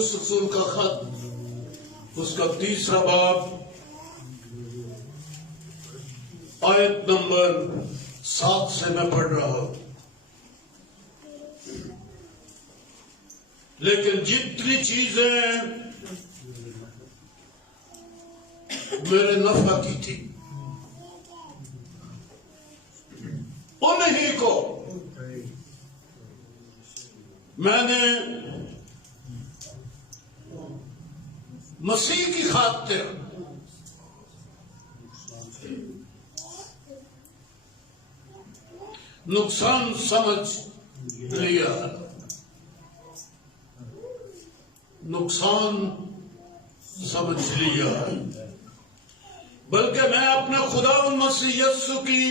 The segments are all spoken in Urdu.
پولس رسول کا خط، اس کا 3 باب، آیت نمبر 7 سے میں پڑھ رہا ہوں۔ لیکن جتنی چیزیں میرے نفع کی تھی انہی کو میں نے مسیح کی خاطر نقصان سمجھ لیا، نقصان سمجھ لیا، بلکہ میں اپنے خدا مسیح یسوع کی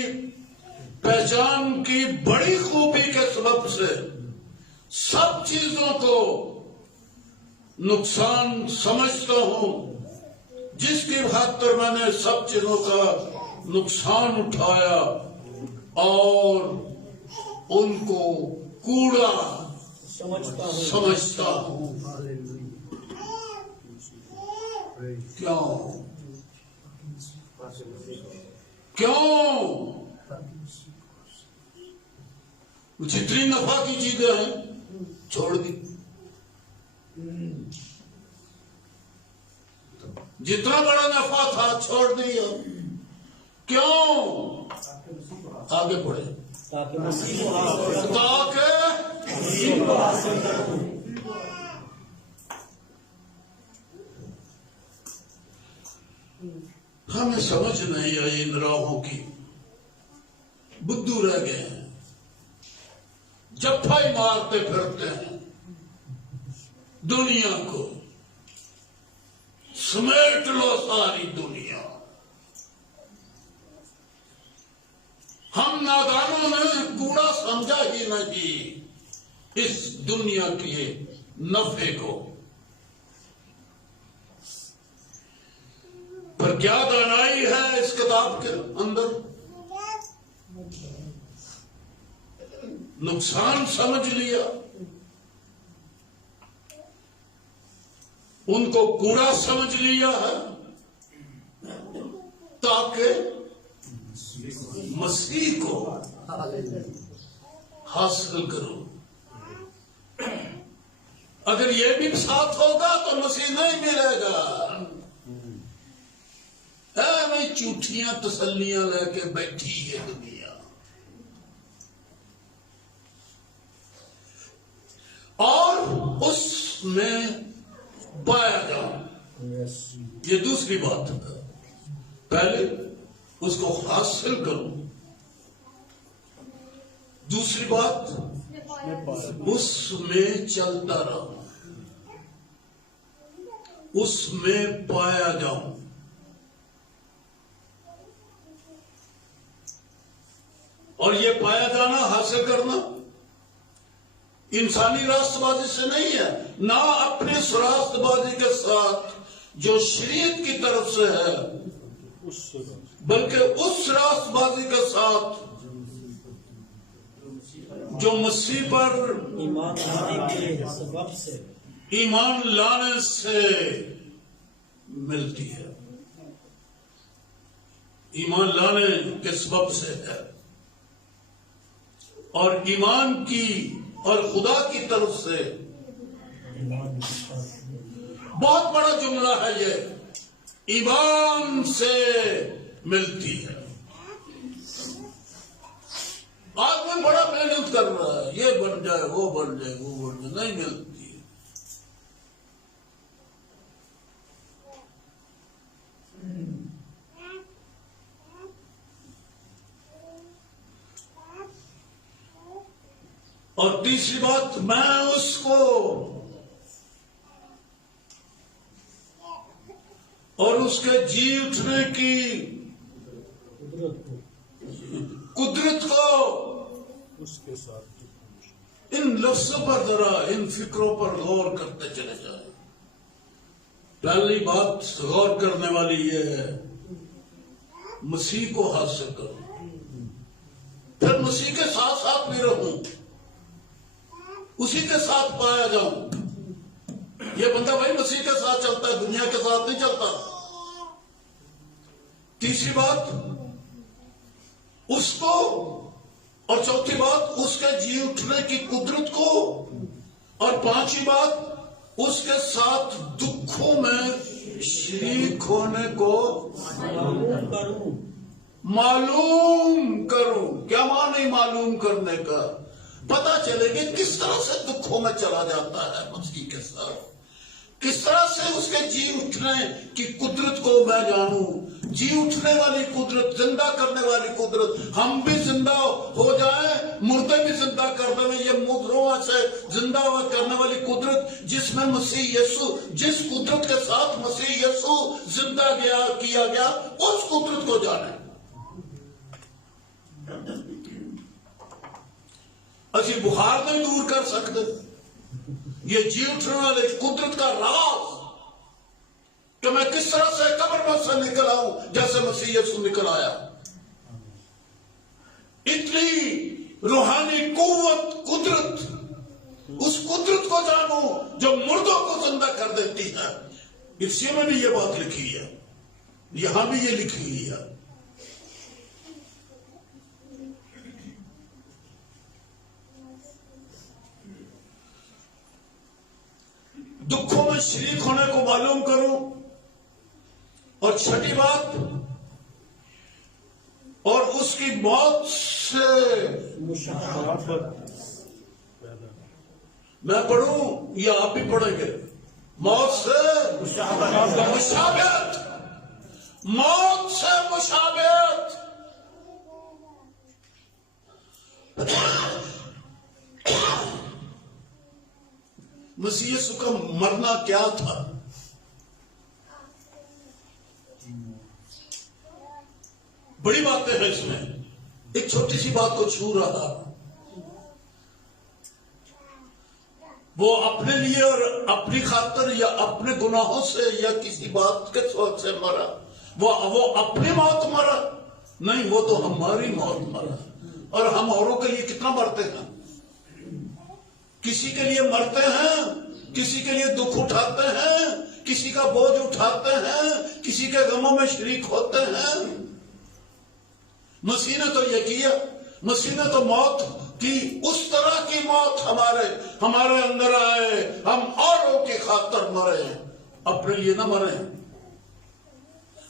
پہچان کی بڑی خوبی کے سبب سے سب چیزوں کو نقصان سمجھتا ہوں، جس کی خاطر میں نے سب چیزوں کا نقصان اٹھایا اور ان کو کوڑا سمجھتا ہوں۔ کیوں؟ جتنی نفع کی چیزیں ہیں چھوڑ دی، جتنا بڑا نفع تھا چھوڑ دیا۔ کیوں؟ آگے بڑھے تاکہ ہمیں سمجھ نہیں آئی ان راہوں کی، بدھو رہ گئے ہیں، جفا ہی مارتے پھرتے ہیں، دنیا کو سمیٹ لو ساری دنیا۔ ہم نادانوں نے کوڑا سمجھا ہی نہیں اس دنیا کے نفع کو، پر کیا دانائی ہے اس کتاب کے اندر، نقصان سمجھ لیا، ان کو کوڑا سمجھ لیا ہے تاکہ مسیح کو حاصل کرو۔ اگر یہ بھی ساتھ ہوگا تو مسیح نہیں ملے گا۔ میں جھوٹیاں تسلیاں لے کے بیٹھی ہے دنیا، اور اس میں پایا جاؤں۔ یہ دوسری بات ہے، پہلے اس کو حاصل کروں، دوسری بات اس میں چلتا رہوں، اس میں پایا جاؤں۔ اور یہ پایا جانا، حاصل کرنا انسانی راست بازی سے نہیں ہے، نہ اپنی راست بازی کے ساتھ جو شریعت کی طرف سے ہے، بلکہ اس راست بازی کے ساتھ جو مسیح پر ایمان لانے سے ملتی ہے، ایمان لانے کے سبب سے ہے۔ اور ایمان کی اور خدا کی طرف سے بہت بڑا جملہ ہے یہ، ایمان سے ملتی ہے۔ آدمی بڑا محنت کر رہا ہے، یہ بن جائے وہ بن جائے وہ بن جائے، نہیں ملتی ہے۔ اور تیسری بات، میں اس کو اور اس کے جی اٹھنے کی قدرت کو اس کے ساتھ ان لفظوں پر ذرا ان فکروں پر غور کرتے چلے جائیں۔ پہلی بات غور کرنے والی یہ ہے، مسیح کو حاصل کروں، پھر مسیح کے ساتھ ساتھ بھی رہوں، اسی کے ساتھ پایا جاؤں، یہ بندہ بھائی مسیح کے ساتھ چلتا ہے، دنیا کے ساتھ نہیں چلتا۔ تیسری بات اس کو، اور چوتھی بات اس کے جی اٹھنے کی قدرت کو، اور پانچویں بات اس کے ساتھ دکھوں میں شریک ہونے کو معلوم کروں۔ کیا معنی معلوم کرنے کا؟ پتا چلے گی کس طرح سے دکھوں میں چلا جاتا ہے مسیح کے ساتھ، کس طرح سے اس کے جی اٹھنے کی قدرت کو میں جانوں۔ جی اٹھنے والی قدرت، زندہ کرنے والی قدرت، ہم بھی زندہ ہو جائیں، مردے بھی زندہ کر دیں، یہ مردوں سے زندہ کرنے والی قدرت جس میں مسیح یسوع، جس قدرت کے ساتھ مسیح یسوع زندہ کیا گیا، اس قدرت کو جانیں۔ اسی بخار نہیں دور کر سکتے، یہ جی اٹھنے والے قدرت کا راز کہ میں کس طرح سے قبر میں سے نکل آؤں جیسے مسیح یسوع نکل آیا۔ اتنی روحانی قوت، قدرت، اس قدرت کو جانو جو مردوں کو زندہ کر دیتی ہے۔ اسی میں بھی یہ بات لکھی ہے، یہاں بھی یہ لکھی ہوئی ہے۔ دکھوں میں شریک ہونے کو معلوم کروں، اور چھٹی بات، اور اس کی موت سے میں پڑھوں یا آپ بھی پڑھیں گے؟ موت سے مشابہت، موت سے مشابہت۔ مسیح یسوع کا مرنا کیا تھا؟ بڑی باتیں ہیں اس میں، ایک چھوٹی سی بات کو چھو رہا۔ وہ اپنے لیے اور اپنی خاطر یا اپنے گناہوں سے یا کسی بات کے سوچ سے مرا، وہ اپنی موت مرا نہیں، وہ تو ہماری موت مرا۔ اور ہم اوروں کے لیے کتنا مرتے ہیں، کسی کے لیے مرتے ہیں، کسی کے لیے دکھ اٹھاتے ہیں، کسی کا بوجھ اٹھاتے ہیں، کسی کے غموں میں شریک ہوتے ہیں۔ مسیح نے تو یہ کیا، مسیح نے تو موت کی، اس طرح کی موت ہمارے اندر آئے، ہم اوروں کی خاطر مرے، اپنے لیے نہ مرے۔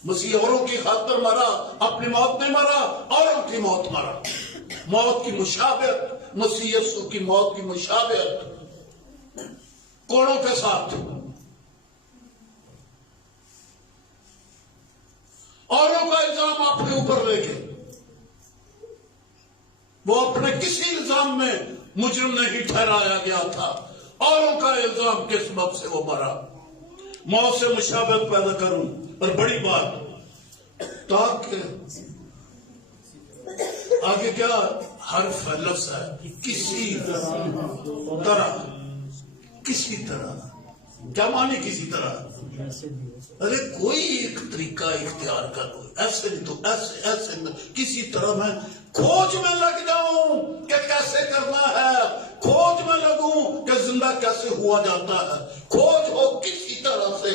مسیح اوروں کی خاطر مرا، اپنی موت نہیں مرا، اوروں to موت مرا. موت کی مشابہت، مسیح یسوع کی موت کی مشابہت کونوں کے ساتھ. اوروں کا الزام اپنے اوپر لے کے وہ اپنے کسی الزام میں مجرم نہیں ٹھہرایا گیا تھا. اوروں کا الزام کے سبب سے وہ مرا. موت سے مشابہت پیدا کروں. اور بڑی بات تاکہ آگے کیا حرف ہے، لفظ ہے، کسی طرح. کسی طرح کیا معنی کسی طرح؟ ارے کوئی ایک طریقہ اختیار کر دو، ایسے نہیں تو ایسے ایسے کسی طرح میں کھوج میں لگ جاؤں کہ کیسے کرنا ہے، کھوج میں لگوں کہ زندہ کیسے ہوا جاتا ہے. کھوج ہو کسی طرح سے.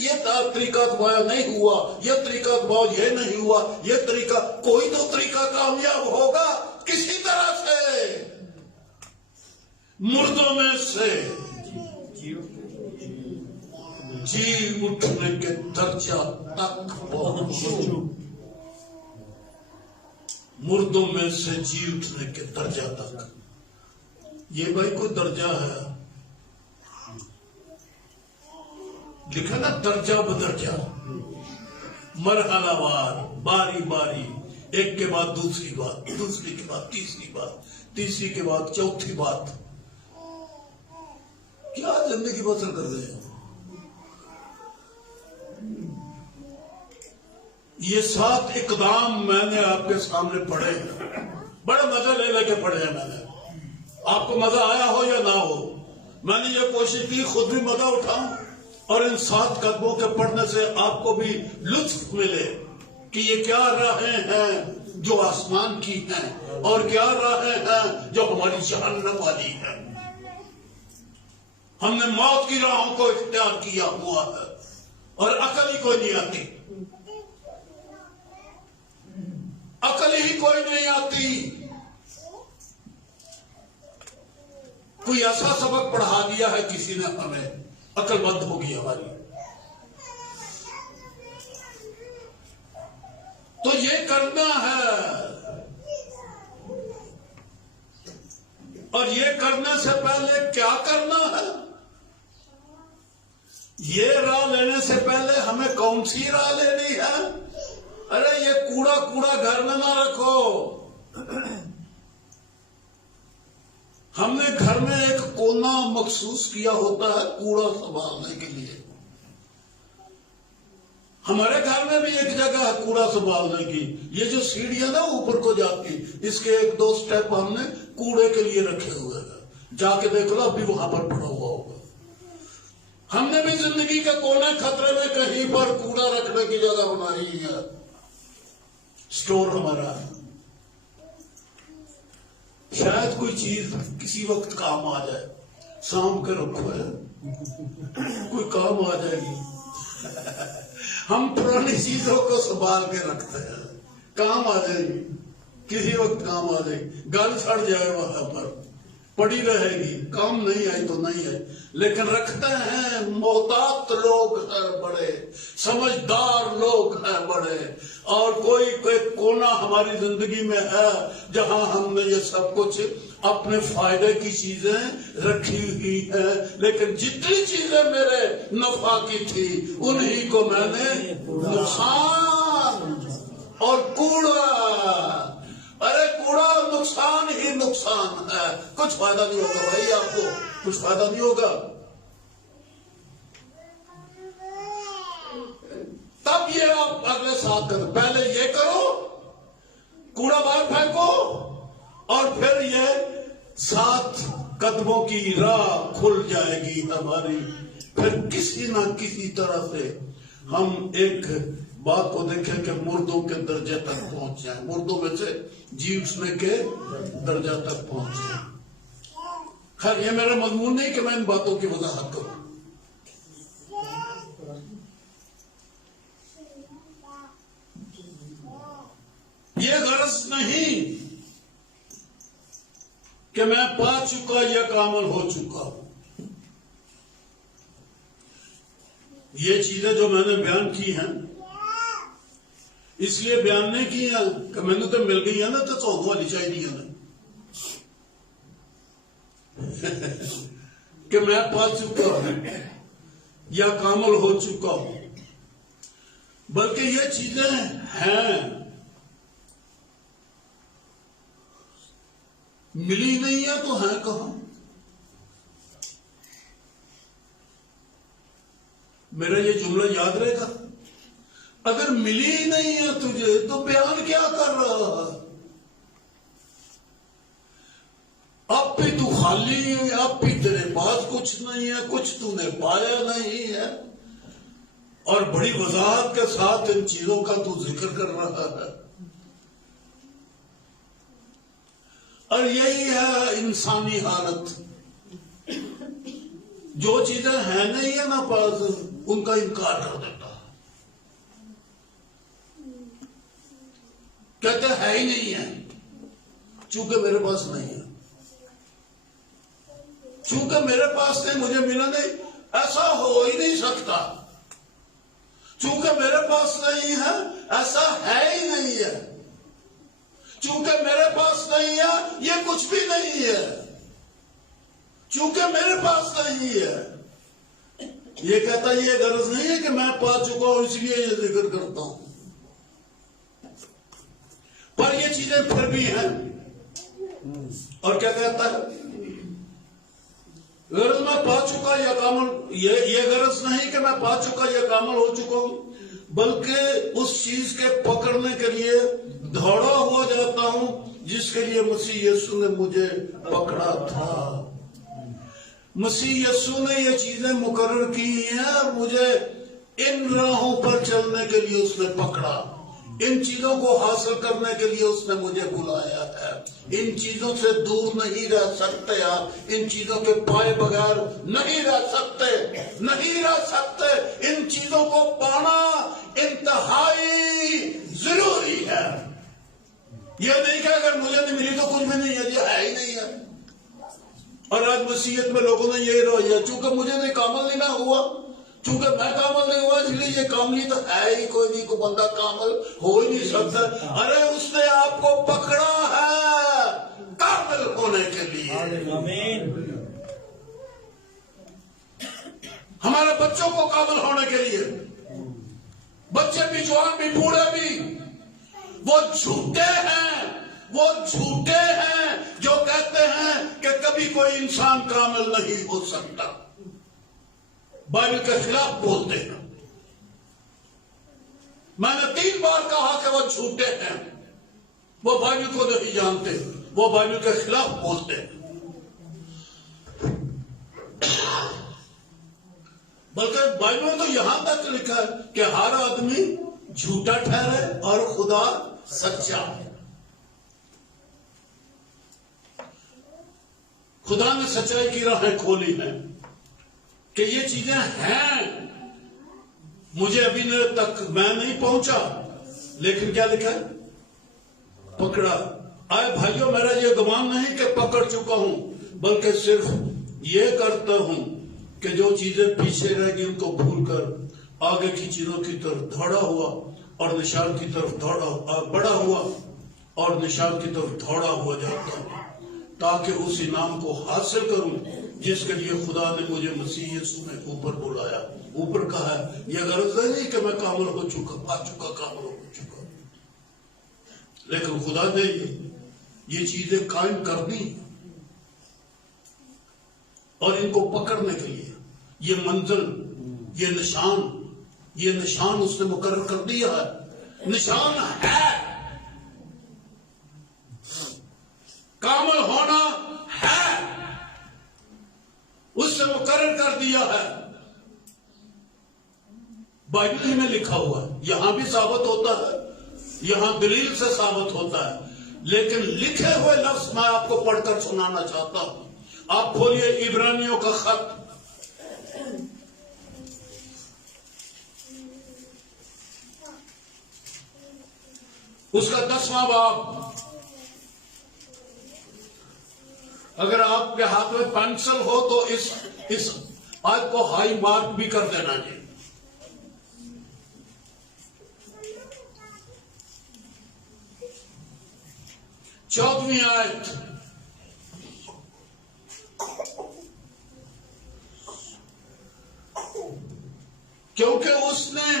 یہ طریقہ دبایا نہیں ہوا، یہ طریقہ دباؤ یہ نہیں ہوا، یہ طریقہ، کوئی تو طریقہ کامیاب ہوگا کسی طرح سے. مردوں میں سے جی اٹھنے کے درجہ تک پہنچو. مردوں میں سے جی اٹھنے کے درجہ تک. یہ بھائی کوئی درجہ ہے؟ لکھا نا درجہ بدرجہ، مرحلہ وار، باری باری، ایک کے بعد دوسری بات، دوسری کے بعد تیسری بات، تیسری کے بعد چوتھی بات. کیا زندگی بسر کر رہے ہیں؟ یہ 7 اقدام میں نے آپ کے سامنے پڑھے، بڑے مزہ لے لے کے پڑھے ہیں میں نے. آپ کو مزہ آیا ہو یا نہ ہو، میں نے یہ کوشش کی خود بھی مزہ اٹھاؤں اور ان 7 قدموں کے پڑھنے سے آپ کو بھی لطف ملے کہ یہ کیا راہیں ہیں جو آسمان کی ہیں اور کیا راہیں ہیں جو ہماری جہنم والی ہیں. ہم نے موت کی راہوں کو اختیار کیا ہوا ہے اور عقل ہی کوئی نہیں آتی، عقل ہی کوئی نہیں آتی۔ کوئی ایسا سبق پڑھا دیا ہے کسی نے ہمیں، عقل بند ہوگی ہماری۔ تو یہ کرنا ہے، اور یہ کرنے سے پہلے کیا کرنا ہے؟ یہ راہ لینے سے پہلے ہمیں کون سی راہ لینی ہے؟ ارے یہ کوڑا گھر میں نہ رکھو۔ ہم نے گھر میں ایک کونا مخصوص کیا ہوتا ہے کوڑا سنبھالنے کے لیے۔ ہمارے گھر میں بھی ایک جگہ ہے کوڑا سنبھالنے کی، یہ جو سیڑھیاں نا اوپر کو جاتی، اس کے 1-2 سٹیپ ہم نے کوڑے کے لیے رکھے ہوئے ہیں، جا کے دیکھ لو ابھی وہاں پر پڑا ہوا ہوگا۔ ہم نے بھی زندگی کے کونے خطرے میں کہیں پر کوڑا رکھنے کی جگہ بنائی ہے، سٹور ہمارا ہے۔ شاید کوئی چیز کسی وقت کام آ جائے، سانپ کے رکھو ہے، کوئی کام آ جائے گی۔ ہم پرانی چیزوں کو سنبھال کے رکھتے ہیں، کام آ جائے گی، کسی وقت کام آ جائے گی، گل سڑ جائے وہاں پر پڑی رہے گی، کام نہیں آئی تو نہیں ہے، لیکن رکھتے ہیں۔ محتاط لوگ ہیں بڑے، سمجھدار لوگ ہیں بڑے، اور کوئی کونا ہماری زندگی میں ہے جہاں ہم نے یہ سب کچھ اپنے فائدے کی چیزیں رکھی ہوئی ہیں، لیکن جتنی چیزیں میرے نفع کی تھی انہی کو میں نے نقصان اور کوڑا، ارے کوڑا نقصان ہی نقصان ہے، کچھ فائدہ نہیں ہوگا بھائی، آپ کو کچھ فائدہ نہیں ہوگا۔ تب یہ آپ اگلے ساتھ کرو، پہلے یہ کرو، کوڑا باہر پھینکو، اور پھر یہ 7 قدموں کی راہ کھل جائے گی ہماری۔ پھر کسی نہ کسی طرح سے ہم ایک بات کو دیکھیں کہ مردوں کے درجے تک پہنچ جائیں، مردوں میں سے جی اٹھنے کے درجہ تک پہنچ جائیں۔ خیر یہ میرا مضمون نہیں کہ میں ان باتوں کی وضاحت کروں۔ یہ غرض نہیں کہ میں پا چکا یا کامل ہو چکا ہوں۔ یہ چیزیں جو میں نے بیان کی ہیں اس لیے بیان نہیں کی ہیں کہ میں نے تو مل گئی ہے نا تو سو والی چاہیے نا کہ میں پا چکا ہوں یا کامل ہو چکا ہوں، بلکہ یہ چیزیں ہیں، ملی نہیں ہے تو ہیں کہاں؟ میرا یہ جملہ یاد رہے گا، اگر ملی ہی نہیں ہے تجھے تو بیان کیا کر رہا ہے؟ اب بھی تو خالی ہے، اب بھی تیرے پاس کچھ نہیں ہے، کچھ تو نے پایا نہیں ہے، اور بڑی وضاحت کے ساتھ ان چیزوں کا تو ذکر کر رہا ہے۔ اور یہی ہے انسانی حالت، جو چیزیں ہیں نہیں ہے نا پاس ان کا انکار کر دیتا ہے، کہتے ہے ہی نہیں ہے، چونکہ میرے پاس نہیں ہے، چونکہ میرے پاس نہیں، مجھے ملا نہیں، ایسا ہو ہی نہیں سکتا، چونکہ میرے پاس نہیں ہے ایسا ہے ہی نہیں ہے، چونکہ میرے پاس نہیں ہے یہ کچھ بھی نہیں ہے، چونکہ میرے پاس نہیں ہے۔ یہ کہتا یہ غرض نہیں ہے کہ میں پا چکا ہوں اس لیے یہ ذکر کرتا ہوں، پر یہ چیزیں پھر بھی ہیں۔ اور کیا کہتا ہے؟ غرض میں پا چکا یا کامل، یہ غرض نہیں کہ میں پا چکا یا کامل ہو چکا ہوں، بلکہ اس چیز کے پکڑنے کے لیے دوڑا ہوا جاتا ہوں جس کے لیے مسیح یسوع نے مجھے پکڑا تھا۔ مسیح یسوع نے یہ چیزیں مقرر کی ہیں اور مجھے ان راہوں پر چلنے کے لیے اس نے پکڑا، ان چیزوں کو حاصل کرنے کے لیے اس نے مجھے بلایا ہے. ان چیزوں سے دور نہیں رہ سکتے آپ. ان چیزوں کے پائے بغیر نہیں رہ سکتے، نہیں رہ سکتے. ان چیزوں کو پانا انتہائی ضروری ہے. یہ نہیں کہ اگر مجھے نہیں ملی تو کچھ بھی نہیں ہے، یہ ہے ہی نہیں ہے. اور آج مسیحیت میں لوگوں نے یہ رویہ، چونکہ مجھے نہیں کامل نہیں نہ ہوا، چونکہ میں کامل نہیں ہوا، اس لیے یہ کاملی تو ہے ہی کوئی نہیں، کوئی بندہ کامل ہو ہی نہیں سکتا. ارے اس نے آپ کو پکڑا ہے کامل ہونے کے لیے. ہمارے بچوں کو کامل ہونے کے لیے. بچے بھی، جوان بھی، بوڑھے بھی، وہ جھوٹے ہیں، وہ جھوٹے ہیں جو کہتے ہیں کہ کبھی کوئی انسان کامل نہیں ہو سکتا. بائبل کے خلاف بولتے ہیں. میں نے 3 بار کہا کہ وہ جھوٹے ہیں، وہ بائبل کو نہیں جانتے، وہ بائبل کے خلاف بولتے ہیں. بلکہ بائبل میں تو یہاں تک لکھا ہے کہ ہر آدمی جھوٹا ٹھہرے اور خدا سچا ہے. خدا نے سچائی کی راہیں کھولی ہیں کہ یہ چیزیں ہیں. مجھے ابھی تک میں نہیں پہنچا، لیکن کیا لکھا ہے؟ پکڑا. آئے بھائیوں، میرا یہ گمان نہیں کہ پکڑ چکا ہوں، بلکہ صرف یہ کرتا ہوں کہ جو چیزیں پیچھے رہ گئی ان کو بھول کر آگے کی چیزوں کی طرف دوڑا ہوا اور نشان کی طرف بڑا ہوا اور نشان کی طرف دوڑا ہوا جاتا ہوں، تاکہ اس انعام کو حاصل کروں جس کے لیے خدا نے مجھے مسیح یسوع میں اوپر بلایا. اوپر کہا ہے. یہ غرض نہیں کہ میں کامل ہو چکا، پا چکا، کامل ہو چکا، لیکن خدا نے یہ چیزیں قائم کرنی اور ان کو پکڑنے کے لیے یہ منزل، یہ نشان اس نے مقرر کر دیا ہے. نشان ہے، کامل ہونا ہے، اس نے مقرر کر دیا ہے. بائبل ہی میں لکھا ہوا ہے. یہاں بھی ثابت ہوتا ہے، یہاں دلیل سے ثابت ہوتا ہے، لیکن لکھے ہوئے لفظ میں آپ کو پڑھ کر سنانا چاہتا ہوں. آپ کھولیے عبرانیوں کا خط، اس کا 10واں باب. اگر آپ کے ہاتھ میں پینسل ہو تو اس آیت کو ہائی مارک بھی کر دینا جی. چودہویں آیت. کیونکہ اس نے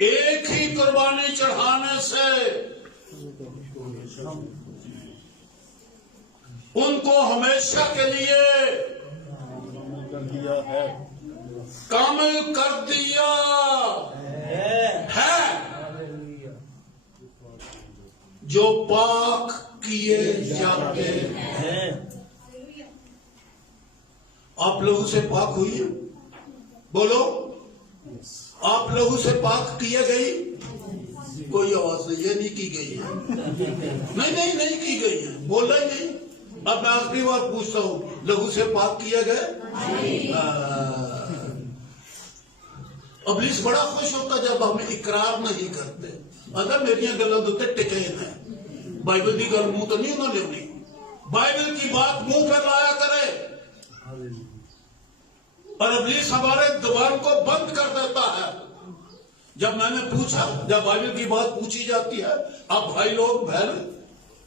ایک ہی قربانی چڑھانے سے ان کو ہمیشہ کے لیے کامل کر دیا ہے، جو پاک کیے جاتے ہیں. آپ لوگوں سے پاک ہوئی ہے؟ بولو، آپ لوگوں سے پاک کیے گئی؟ کوئی آواز نہیں، یہ نہیں کی گئی ہے. نہیں کی گئی ہے، بولا ہی نہیں. اب میں آخری بار پوچھتا ہوں، لہو سے پاک کیے گئے؟ ابلیس بڑا خوش ہوتا جب ہم اقرار نہیں کرتے. اگر میری گلوں دوتے ٹکے ہیں، بائبل کی گل منہ تو نہیں انہوں لونی. بائبل کی بات منہ پہ لایا کرے، اور ابلیس ہمارے زبان کو بند کر دیتا ہے. جب میں نے پوچھا، جب بائبل کی بات پوچھی جاتی ہے، اب بھائی لوگ بہن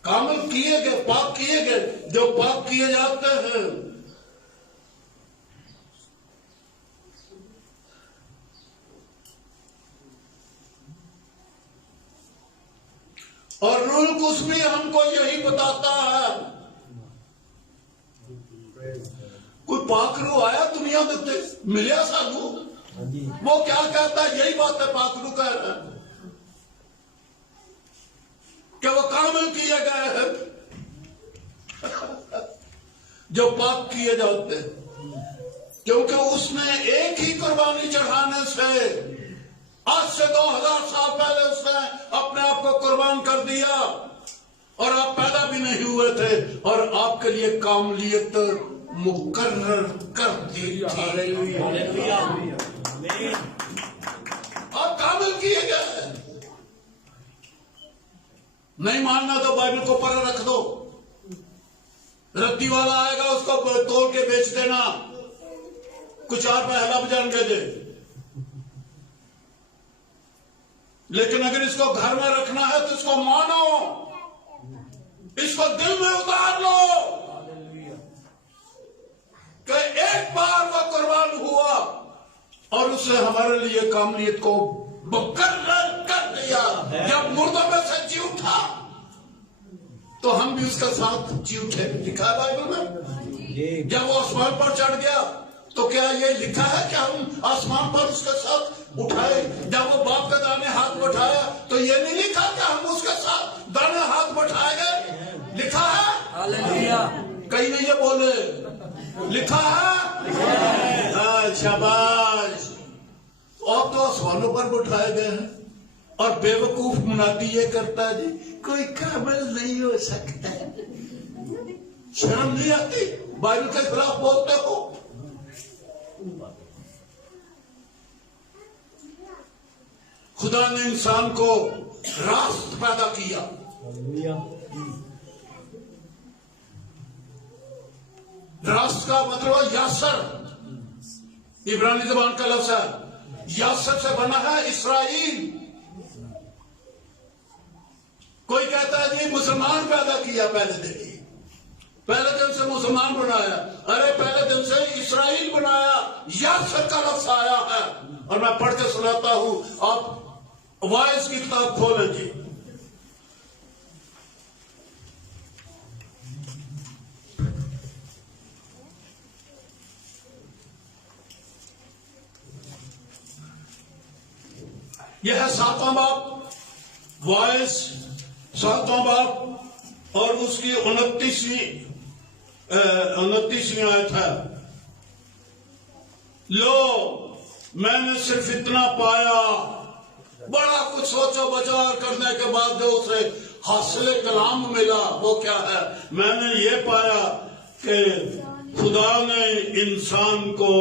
کامل کیے گئے، پاک کیے گئے، جو پاک کیے جاتے ہیں. اور روح القدس بھی ہم کو یہی بتاتا ہے. کوئی پاک روح آیا دنیا میں، ملیا سانو، وہ کیا کہتا ہے؟ یہی بات ہے پاک روح کہہ رہا ہے کہ وہ کامل کیے گئے ہیں، جو پاک کیے جاتے ہیں. کیونکہ اس نے ایک ہی قربانی چڑھانے سے آج سے 2000 سال پہلے اس نے اپنے آپ کو قربان کر دیا اور آپ پیدا بھی نہیں ہوئے تھے اور آپ کے لیے کاملیت مقرر کر دی تھی. آپ کامل کیے گئے. نہیں ماننا تو بائبل کو پر رکھ دو. ردی والا آئے گا اس کو توڑ کے بیچ دینا. کچھ 4 پہلا بھی جان گے. لیکن اگر اس کو گھر میں رکھنا ہے تو اس کو مانو, اس کو دل میں اتار لو کہ ایک بار وہ قربان ہوا اور اس نے ہمارے لیے کاملیت کو مقرر کر دیا. جب مردوں میں سے جی اٹھا تو ہم بھی اس کے ساتھ جی اٹھے. لکھا ہے بائبل میں. جب وہ آسمان پر چڑھ گیا تو کیا یہ لکھا ہے کہ ہم آسمان پر اس کے ساتھ اٹھائے؟ جب وہ باپ کا دانے ہاتھ بٹھایا تو یہ نہیں لکھا کہ ہم اس کے ساتھ دانے ہاتھ بٹھائے گئے؟ لکھا ہے. کہیں نہیں یہ بولے. لکھا ہے. شاباش. اور تو آسمانوں پر بٹھائے گئے ہیں اور بے وقوف منادی یہ کرتا ہے جی کوئی کامل نہیں ہو سکتا. شرم نہیں آتی؟ بائبل کے خلاف بولتے ہو. خدا نے انسان کو راست پیدا کیا. راست کا مطلب یاسر, عبرانی زبان کا لفظ ہے. یاسر سے بنا ہے اسرائیل. کوئی کہتا ہے جی مسلمان پیدا کیا پہلے دن ہی, پہلے دن سے مسلمان بنایا. ارے پہلے دن سے اسرائیل بنایا. یاسر کا لفظ آیا ہے اور میں پڑھ کے سناتا ہوں. آپ وائس کی کتاب کھولیں جی. یہ ہے 7واں باب, وائس 7واں باب اور اس کی 29ویں آیت ہے. لو میں نے صرف اتنا پایا. بڑا کچھ سوچو بچار کرنے کے بعد جو اسے حاصل کلام ملا وہ کیا ہے؟ میں نے یہ پایا کہ خدا نے انسان کو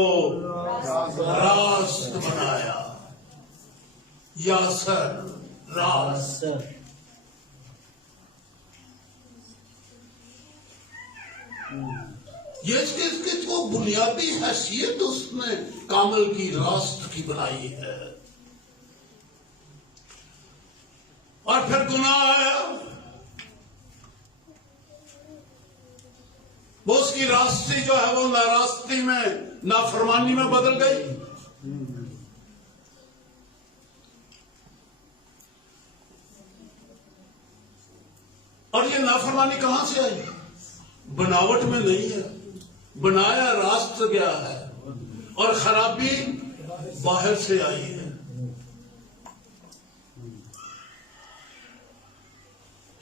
راست بنایا. یاسر, راست. یہ اس کی تو بنیادی حیثیت اس نے کامل کی راست کی بنائی ہے. اور پھر گناہ آیا, وہ اس کی راستی جو ہے وہ ناراستی میں, نافرمانی میں بدل گئی. اور یہ نافرمانی کہاں سے آئی؟ بناوٹ میں نہیں ہے. بنایا راست گیا ہے اور خرابی باہر سے آئی ہے.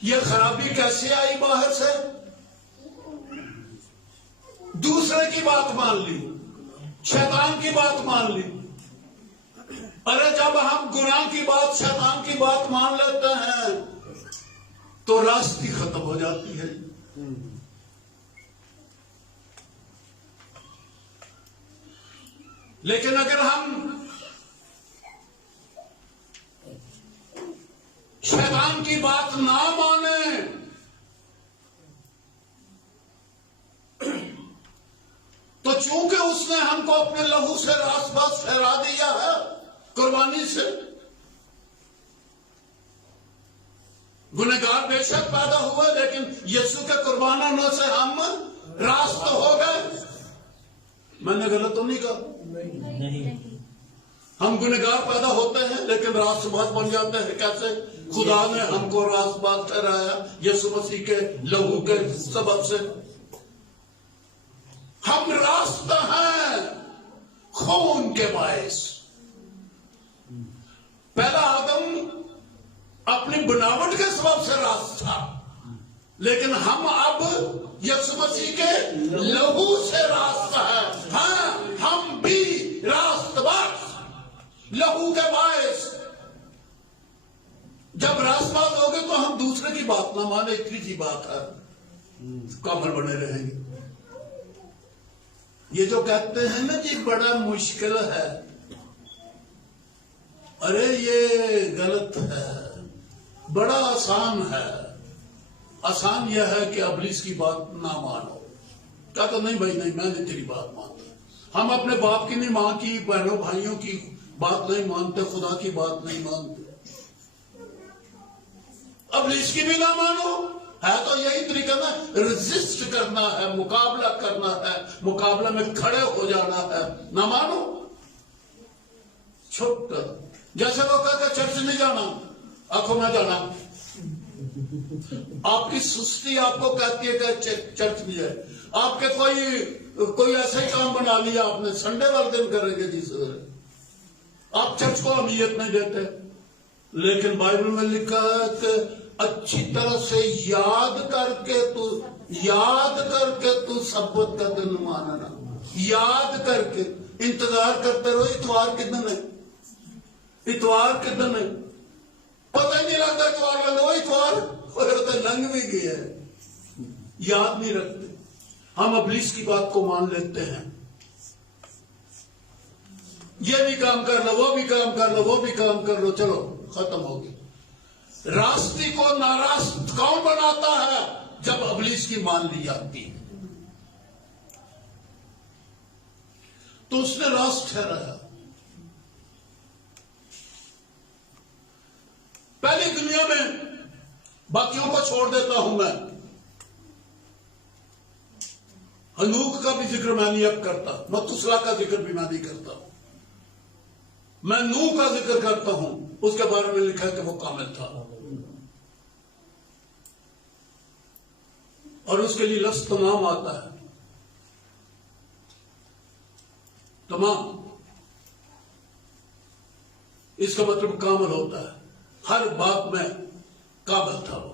یہ خرابی کیسے آئی باہر سے؟ دوسرے کی بات مان لی, شیطان کی بات مان لی. ارے جب ہم گناہ کی بات, شیطان کی بات مان لیتے ہیں تو راستی ختم ہو جاتی ہے. لیکن اگر ہم شیطان کی بات نہ مانیں تو چونکہ اس نے ہم کو اپنے لہو سے راست باز ٹھہرا دیا ہے قربانی سے, گنہگار بے شک پیدا ہوئے لیکن یسوع کے قربانوں سے ہم راست ہو گئے. میں نے غلط تو نہیں کہا؟ نہیں. ہم گنہگار پیدا ہوتے ہیں لیکن راست باز بن جاتے ہیں. کیسے؟ خدا نے ہم کو راست باز ٹھہرایا یسوع مسیح کے لہو کے سبب سے. ہم راست ہیں خون کے باعث. پہلا آدم اپنی بناوٹ کے سبب سے راست تھا لیکن ہم اب یسوع مسیح کے لہو سے راست ہے. ہاں ہم بھی راست باز لہو کے باعث جب راست بات ہوگی تو ہم دوسرے کی بات نہ مانے، اتنی سی بات ہے، کامل بنے رہیں گے۔ یہ جو کہتے ہیں نا جی بڑا مشکل ہے، ارے یہ غلط ہے، بڑا آسان ہے۔ آسان یہ ہے کہ ابلیس کی بات نہ مانو، کہتا نہیں بھائی نہیں، میں نے تیری بات مانتا۔ ہم اپنے باپ کی نہیں، ماں کی، بہنوں بھائیوں کی بات نہیں مانتے، خدا کی بات نہیں مانتے، ابلیس کی بھی نہ مانو۔ ہے تو یہی طریقہ نا، ریزسٹ کرنا ہے، مقابلہ کرنا ہے، مقابلہ میں کھڑے ہو جانا ہے، نہ مانو، چھپ کر۔ جیسے وہ کہتے ہیں چرچ نہیں جانا، آنکھوں میں جانا، آپ کی سستی آپ کو کہتی ہے کہ چرچ نہیں جائے۔ آپ کے کوئی ایسا ہی کام بنا لیا آپ نے، سنڈے والے دن کریں گے جی سر، آپ چرچ کو اہمیت نہیں دیتے۔ لیکن بائبل میں لکھا ہے کہ اچھی طرح سے یاد کر کے تو سبت کا دن ماننا، یاد کر کے انتظار کرتے رہو۔ اتوار کے دن ہے، اتوار کے دن ہے، پتہ ہی نہیں لگتا اتوار لگا، وہ اتوار لنگ بھی گیا ہے، یاد نہیں رکھتے۔ ہم ابلیس کی بات کو مان لیتے ہیں، یہ بھی کام کر لو، وہ بھی کام کر لو، وہ بھی کام کر لو، چلو ختم ہوگی۔ راستی کو ناراست کون بناتا ہے؟ جب ابلیس کی مان لی جاتی ہے تو اس نے راست ٹھہرایا۔ پہلی دنیا میں باقیوں کو چھوڑ دیتا ہوں میں، ہنوک کا بھی ذکر میں نہیں اب کرتا، متوسلا کا ذکر بھی میں نہیں کرتا، میں نوح کا ذکر کرتا ہوں۔ اس کے بارے میں لکھا ہے کہ وہ کامل تھا، اور اس کے لیے لفظ تمام آتا ہے، تمام، اس کا مطلب کامل ہوتا ہے، ہر بات میں قابل تھا وہ۔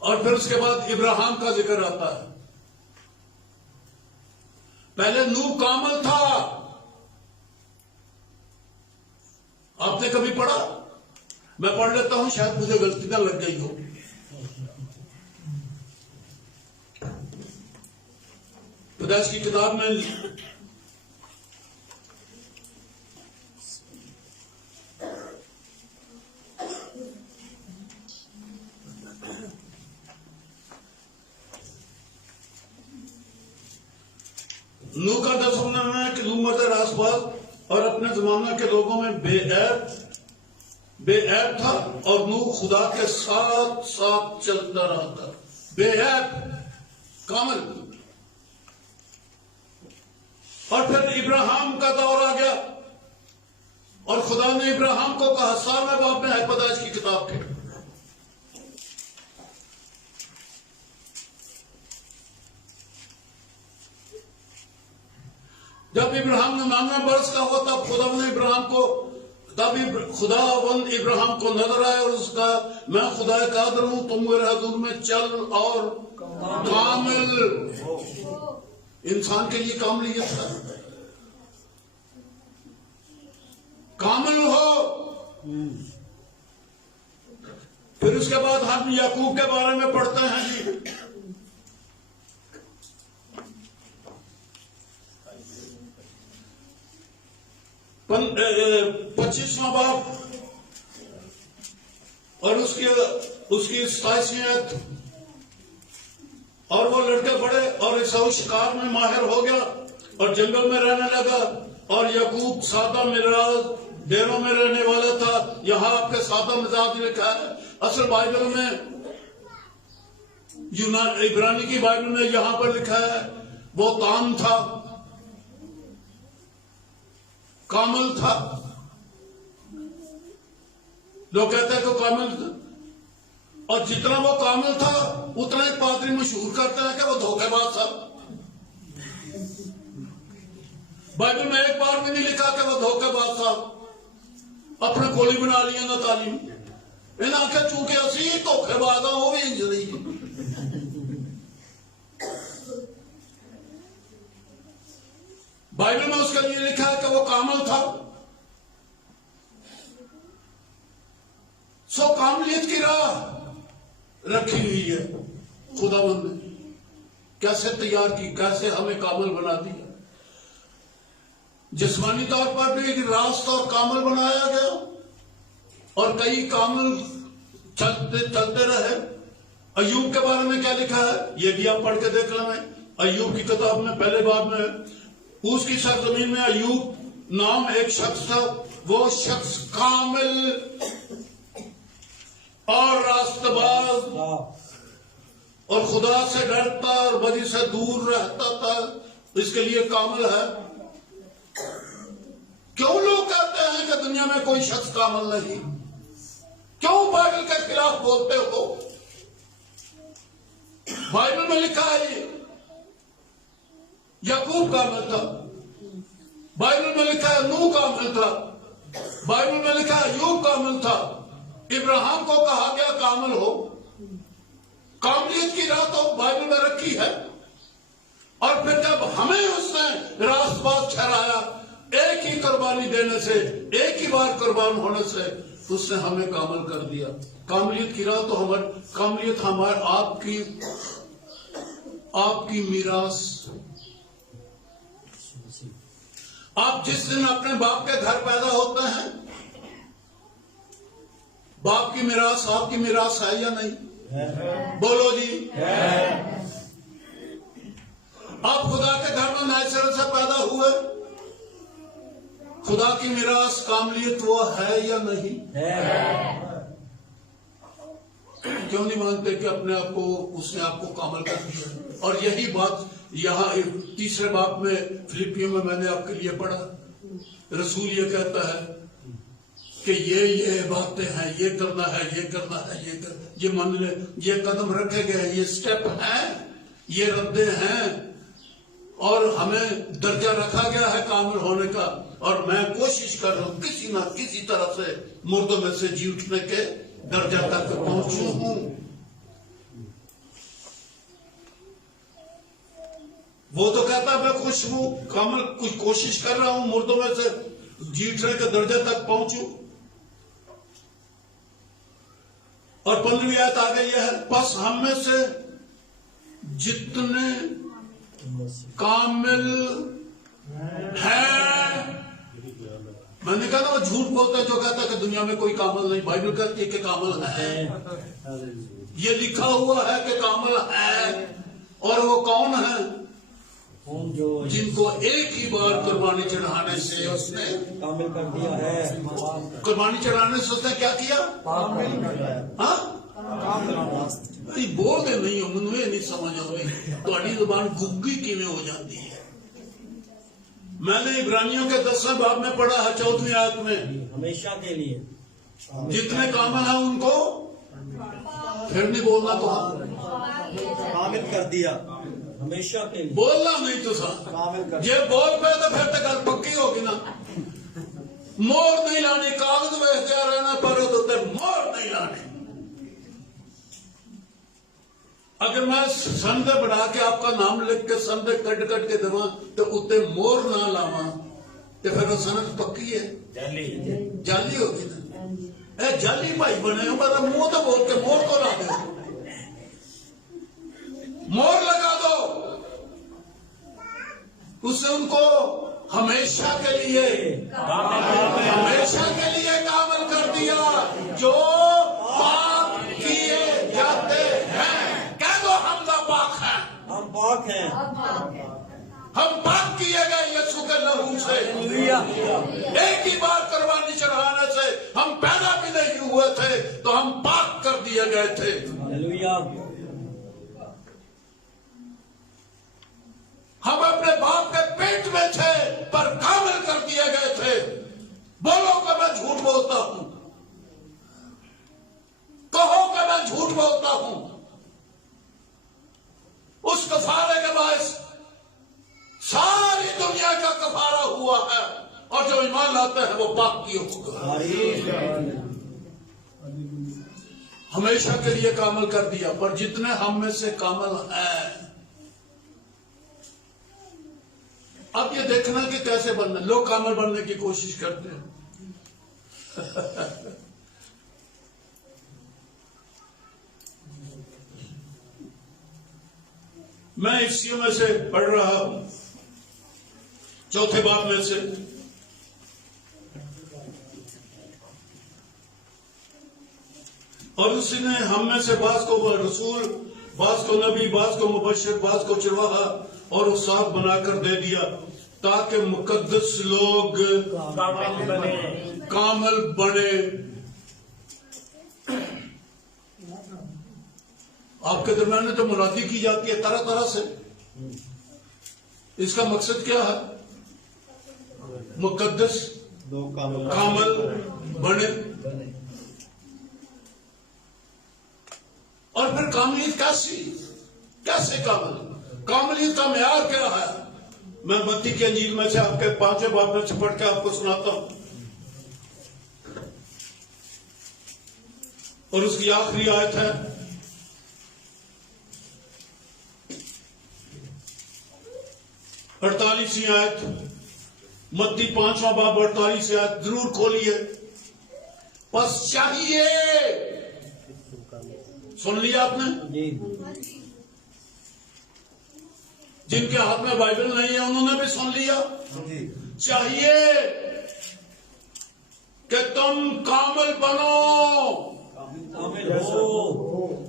اور پھر اس کے بعد ابراہیم کا ذکر آتا ہے۔ پہلے نوح کامل تھا، آپ نے کبھی پڑھا؟ میں پڑھ لیتا ہوں، شاید مجھے غلطی نہ لگ گئی ہو۔ پیدائش کی کتاب میں نوح کا دسنا ہے کہ نوح مرد راست باز اور اپنے زمانہ کے لوگوں میں بے عیب تھا، اور نوح خدا کے ساتھ ساتھ چلتا رہا تھا، بے عیب، کامل۔ اور پھر ابراہیم کا دور آ گیا، اور خدا نے ابراہیم کو کہا، 7ویں باب میں ہے پیدائش کی کتاب کے، جب ابراہیم 99 برس کا ہوا تب خداوند ابراہیم کو نظر آیا اور اس کا، میں خدا قادر ہوں، تم میرے حضور میں چل اور کامل۔ انسان کے لیے کاملیت ہے، کامل ہو۔ پھر اس کے بعد ہم یعقوب کے بارے میں پڑھتے ہیں جی، پچیسواں باب اور اس کی 27ویں آیت۔ اور وہ لڑکے بڑے، اور عیساؤ شکار میں ماہر ہو گیا اور جنگل میں رہنے لگا، اور یعقوب سادہ مزاج ڈیروں میں رہنے والا تھا۔ یہاں آپ کے سادہ مزاج لکھا ہے، اصل بائبل میں، عبرانی کی بائبل میں یہاں پر لکھا ہے وہ تام تھا، کامل تھا۔ لوگ کہتے ہیں کہ وہ کامل تھا، اور جتنا وہ کامل تھا اتنا ایک پادری مشہور کرتا ہے کہ وہ دھوکے باز تھا۔ بائبل میں ایک بار بھی نہیں لکھا کہ وہ دھوکے باز تھا، اپنے گولی بنا لیا نہ تعلیم، انہیں آنکھیں چونکہ اسی دھوکے باز ہوں، وہ بھی انجری۔ بائبل میں اس کے لیے لکھا ہے کہ وہ کامل تھا، رکھی ہوئی ہے خداوند نے، کیسے تیار کی، کیسے ہمیں کامل بنا دیا. جسمانی طور پر بھی ایک راست اور کامل بنایا گیا، اور کئی کامل چلتے رہے. ایوب کے بارے میں کیا لکھا ہے یہ بھی آپ پڑھ کے دیکھ لیں. ایوب کی کتاب میں پہلے باب میں اس کی سرزمین میں ایوب نام ایک شخص تھا. وہ شخص کامل اور راست باز اور خدا سے ڈرتا اور بدی سے دور رہتا تھا، اس کے لیے کامل ہے. کیوں لوگ کہتے ہیں کہ دنیا میں کوئی شخص کامل نہیں؟ کیوں بائبل کے خلاف بولتے ہو؟ بائبل میں لکھا ہے یعقوب کامل تھا، بائبل میں لکھا ہے نوح کامل تھا، بائبل میں لکھا ہے ایوب کامل تھا. ابراہیم کو کہا گیا کامل ہو. کاملیت کی راہ تو بائبل میں رکھی ہے. اور پھر جب ہمیں اس نے راست باز ٹھہرایا ایک ہی قربانی دینے سے، ایک ہی بار قربان ہونے سے، اس نے ہمیں کامل کر دیا. کاملیت کی راہ تو کاملیت ہمارے آپ کی میراث. آپ جس دن اپنے باپ کے گھر پیدا ہوتے ہیں، باپ کی میراث آپ کی میراث ہے یا نہیں؟ بولو جی. آپ خدا کے گھر میں نئے سرے سے پیدا ہوئے، خدا کی میراث کاملیت وہ ہے یا نہیں؟ کیوں نہیں مانتے کہ اپنے آپ کو اس نے آپ کو کامل کر دیا؟ اور یہی بات یہاں تیسرے باب میں فلپیوں میں نے آپ کے لیے پڑھا. رسول یہ کہتا ہے کہ یہ باتیں ہیں، یہ کرنا ہے، یہ کرنا ہے، یہ مان لے، یہ قدم رکھے گئے، یہ سٹیپ ہیں، یہ ردے ہیں، اور ہمیں درجہ رکھا گیا ہے کامل ہونے کا. اور میں کوشش کر رہا ہوں کسی نہ کسی طرح سے مردوں میں سے جی اٹھنے کے درجہ تک پہنچوں ہوں. وہ تو کہتا ہے میں خوش ہوں، کامل کچھ کوشش کر رہا ہوں مردوں میں سے جی اٹھنے کے درجے تک پہنچوں. اور 15ویں آیت آگے یہ ہے، بس ہم میں سے جتنے کامل ہیں. میں نے کہا نا وہ جھوٹ بولتا ہے جو کہتا ہے کہ دنیا میں کوئی کامل نہیں. بائبل کہتی ہے کہ کامل ہے، یہ لکھا ہوا ہے کہ کامل ہے. اور وہ کون ہے؟ جن کو ایک ہی بار قربانی چڑھانے سے اس نے کامل کر دیا ہے. قربانی چڑھانے سے اس نے کیا کیا؟ ہاں بول دے نہیں ہو، مجھے نہیں سمجھ آئی تھوڑی زبان گگی کیویں ہو جاتی ہے. میں نے عبرانیوں کے 10ویں باب میں پڑھا ہے 14ویں آیت میں، ہمیشہ کے لیے جتنے کامل ہیں ان کو پھر نہیں بولنا تو کامل کر دیا. ہمیشہ کے لیے بولنا نہیں تو سا یہ بول پہ تو پھر تو گل پکی ہوگی نا. مور نہیں لانی، کاغذ ویچتے رہنا پر مور نہیں لانی. اگر میں سندے بڑھا کے آپ کا نام لکھ کے سندے کٹ کے دوا تو اتنے مور نہ لاوا تو پھر وہ سند پکی ہے، جعلی ہوگی نا. اے جعلی بھائی بنے ہو، میرا منہ تو بول کے مور تو لا دو، مور لگا دو. اس نے ان کو ہمیشہ کے لیے کامل کر دیا جو پاک کیے جاتے ہیں. کہہ دو ہم تو پاک ہیں، ہم پاک ہیں، ہم پاک کیے گئے یسوع کے لہو سے. ایک ہی بار قربانی چڑھانے سے ہم پیدا بھی نہیں ہوئے تھے تو ہم پاک کر دیے گئے تھے. ہم اپنے باپ کے پیٹ میں تھے پر کامل کر دیے گئے تھے. بولو کہ میں جھوٹ بولتا ہوں، کہو کہ میں جھوٹ بولتا ہوں. اس کفارے کے باعث ساری دنیا کا کفارہ ہوا ہے، اور جو ایمان لاتے ہیں وہ پاک کیے ہوگا. ہمیشہ کے لیے کامل کر دیا. پر جتنے ہم میں سے کامل ہیں، اب یہ دیکھنا کہ کیسے بننا. لوگ کامل بننے کی کوشش کرتے ہیں. میں افسیوں میں سے پڑھ رہا ہوں، چوتھے باب میں سے، اور اس نے ہم میں سے بعض کو رسول، بعض کو نبی، بعض کو مبشر، بعض کو چرواہا اور استاد بنا کر دے دیا، تاکہ مقدس لوگ کامل بنے۔ آپ کے درمیان میں تو منادی کی جاتی ہے طرح طرح سے، اس کا مقصد کیا ہے؟ مقدس کامل بنے۔ اور پھر کاملیت کیسے کاملیت کا معیار کیا ہے؟ میں متی کی انجیل میں سے آپ کے 5ویں باب میں سے پڑھ کے آپ کو سناتا ہوں، اور اس کی آخری آیت ہے 48ویں آیت، متی 5واں باب 48 آیت، ضرور کھولیے۔ پس چاہیے، سن لیا آپ نے؟ جن کے ہاتھ میں بائبل نہیں ہے انہوں نے بھی سن لیا۔ چاہیے کہ تم کامل بنو،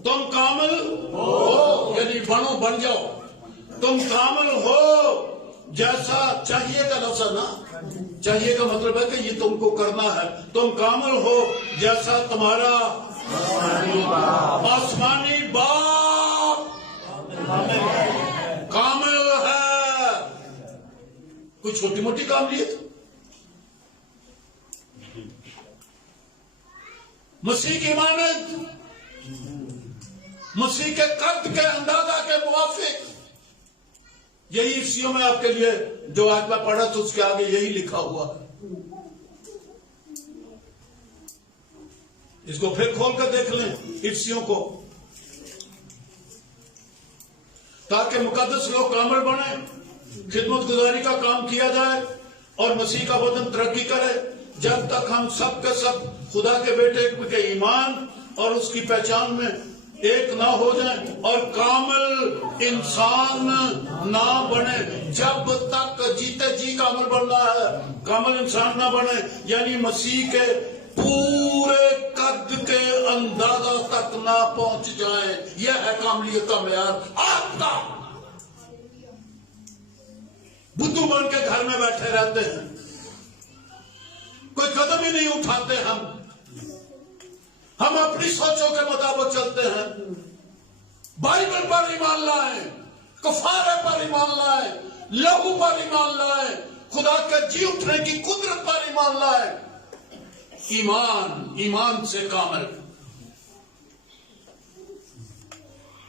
تم کامل ہو، یعنی بنو، بن جاؤ، تم کامل ہو جیسا چاہیے کا لفظ ہے نا، چاہیے کا مطلب ہے کہ یہ تم کو کرنا ہے، تم کامل ہو جیسا تمہارا آسمانی باپ کامل ہے۔ کوئی چھوٹی موٹی کاملیت؟ مسیح کی مانند، مسیح کے قد کے اندازہ کے موافق، یہی افسیوں میں آپ کے لیے جو آج میں پڑھا تو اس کے آگے یہی لکھا ہوا ہے۔ اس کو پھر کھول کر دیکھ لیں افسیوں کو، تاکہ مقدس لوگ کامل بنے، خدمت گزاری کا کام کیا جائے اور مسیح کا بدن ترقی کرے، جب تک ہم سب کے سب خدا کے بیٹے کے ایمان اور اس کی پہچان میں ایک نہ ہو جائیں اور کامل انسان نہ بنے۔ جب تک جیتے جی کامل بننا ہے، کامل انسان نہ بنے، یعنی مسیح کے پورے قد کے اندازہ تک نہ پہنچ جائیں۔ یہ ہے کاملیت کا معیار آپ کا۔ بدھو بن کے گھر میں بیٹھے رہتے ہیں، کوئی قدم ہی نہیں اٹھاتے، ہم اپنی سوچوں کے مطابق چلتے ہیں۔ بائبل پر ایمان لائیں، کفارے پر ایمان لائیں، لہو پر ایمان لائیں، خدا کے جی اٹھنے کی قدرت پر ایمان لائیں۔ ایمان سے کامل۔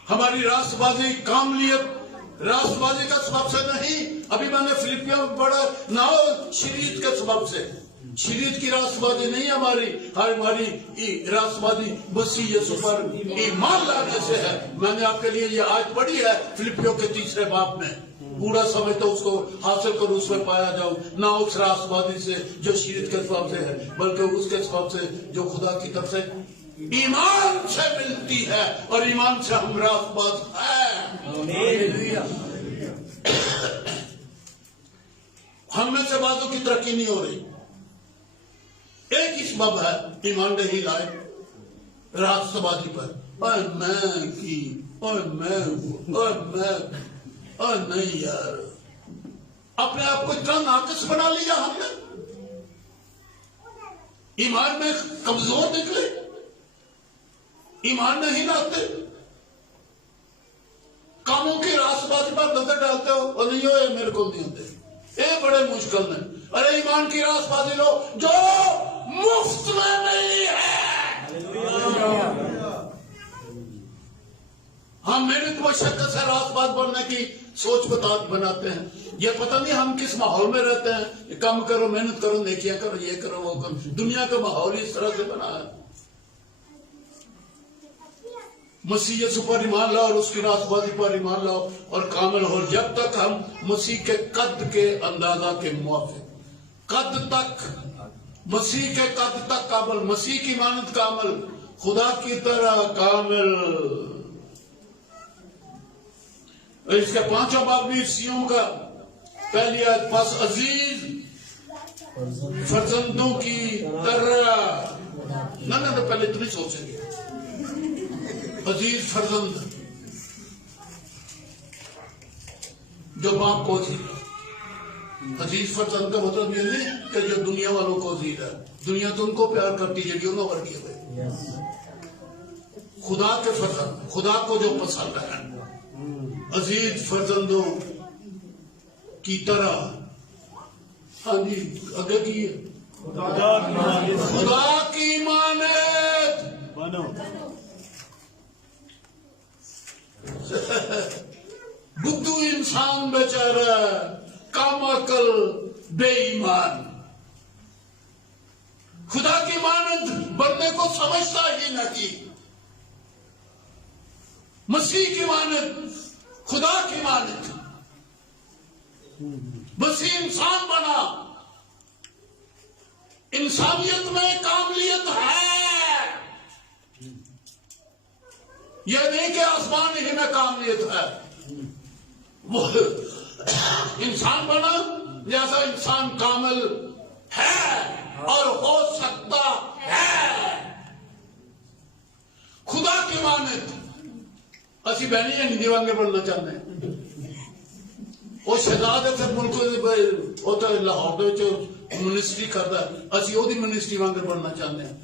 ہماری راست بازی کاملیت راست بازی کا سبب سے نہیں، ابھی میں نے فلپیوں میں پڑھا، نہ شریعت کے سبب سے۔ شریعت کی راست بازی نہیں ہماری راست بازی مسیح یسوع پر ایمان لانے سے ہے۔ میں نے آپ کے لیے یہ آیت پڑھی ہے فلپیوں کے 3 باب میں، پورا سمجھتا اس کو حاصل کروں، اس میں پایا جاؤں، نہ اس راست بازی سے جو شریعت کے سبب سے ہے، بلکہ اس کے سبب سے جو خدا کی طرف سے ایمان سے ملتی ہے، اور ایمان سے ہم راست باز ہیں۔ ہم میں سے بعضوں کی ترقی نہیں ہو رہی، ایک ہی سبب ہے، ایمان نہیں لائے راست بازی پر، اور میں کی، اور میں ہوں، اور میں، اور نہیں یار، اپنے آپ کو اتنا ناقص بنا لیا ہم نے، ایمان میں کمزور نکلے، ایمان نہیں لاتے، کاموں کی راست بازی پر نظر ڈالتے ہو، اور نہیں ہو، یہ میرے کو نہیں ہوتے، یہ بڑے مشکل میں۔ ارے ایمان کی راست بازی لو جو مفت میں نہیں ہے۔ ہم محنت مشقت سے راست باز بننے کی سوچ بناتے ہیں، یہ پتہ نہیں ہم کس ماحول میں رہتے ہیں، کام کرو، محنت کرو، نیکیاں کرو، یہ کرو، وہ کرو، دنیا کا ماحول اس طرح سے بنا ہے۔ مسیح یسوع پر ایمان لاؤ اور اس کی راست بازی پر ایمان لاؤ اور کامل ہو، جب تک ہم مسیح کے قد کے اندازہ کے موافق، قد تک، مسیح کے قد تک کامل، مسیح کی مانند کامل، خدا کی طرح کامل۔ اس کے 5 باب بھی عیسیوں کا. پہلی آیت پس عزیز فرزندوں کی طرح نہ پہلے تو نہیں سوچیں گے. عزیز فرزند جو باپ کو عزیز ہے. عزیز فرزند کا مطلب یہ نہیں کہ جو دنیا والوں کو عزیز ہے. دنیا تو ان کو پیار کرتی ہے جو انہوں ور کیے ہوئے. خدا کے فرزند خدا کو جو پسند ہے عزیز فرزندوں کی طرح. ہاں جی آگے کی خدا کی مانند بنو. بدھو انسان بیچارہ کم عقل بے ایمان خدا کی مانند بننے کو سمجھتا ہی نہیں. مسیح کی مانند خدا کی مانند مسیح انسان بنا. انسانیت میں کاملیت ہے. یہ نہیں کہ آسمان ہی میں کاملیت ہے. وہ انسان بنا جیسا انسان کامل ہے اور ہو سکتا ہے. خدا کی مانند اسی بہنی ہے نہیں دیوانگے بڑھنا چاہتے ہیں. وہ شہزاد ہے ملک وہ تو لاہور منسٹری کرتا ہے. اسی وہ منسٹری وانگر بڑھنا چاہتے ہیں.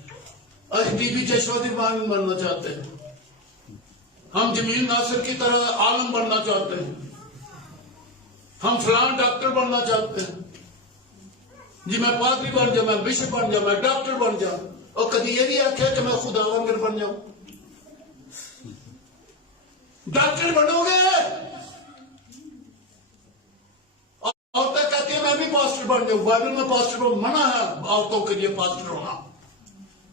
اسی ٹی وی چشوہ دی وانگر بڑھنا چاہتے ہیں. ہم جمیل ناصر کی طرح عالم بننا چاہتے ہیں. ہم فلان ڈاکٹر بننا چاہتے ہیں. جی میں پادری بن جاؤں, میں بشپ بن جاؤں, میں ڈاکٹر بن جاؤں. اور کبھی یہ بھی آخیا کہ میں خدا وانگر بن جاؤں. ڈاکٹر بنو گے عورتیں کہتی ہیں میں بھی پاسٹر بن جاؤں. بائبل میں پاسٹر کو منع ہے عورتوں کے لیے پاسٹر ہونا.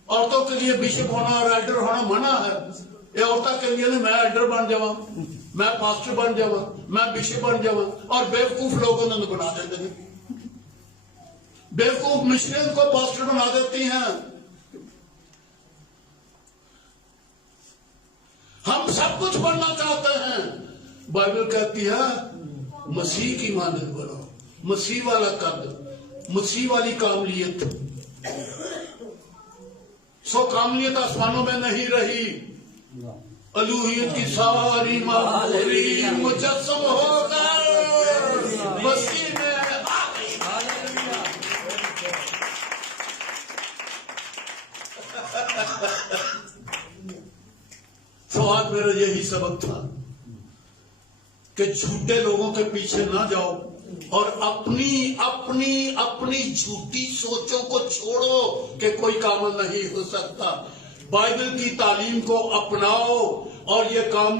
عورتوں کے لیے بشپ ہونا اور ایلڈر ہونا منع ہے. یہ عورتوں کے لیے نہیں, میں ایلڈر بن جاؤں, میں پاسٹر بن جاؤں, میں بشپ بن جاؤں. اور بیوقوف لوگوں نے بنا دیتے ہیں. بیوقوف مشرق کو پاسٹر بنا دیتی ہیں. ہم سب کچھ بننا چاہتے ہیں. بائبل کہتی ہے مسیح کی مانند بنو. مسیح والا قد, مسیح والی کاملیت. سو کاملیت آسمانوں میں نہیں رہی. الوہیت کی ساری معمولی مجسم ہو کر مسیح میں آ گئی. تو آج میرا یہی سبق تھا کہ جھوٹے لوگوں کے پیچھے نہ جاؤ اور اپنی جھوٹی سوچوں کو چھوڑو کہ کوئی کام نہیں ہو سکتا. بائبل کی تعلیم کو اپناؤ اور یہ کام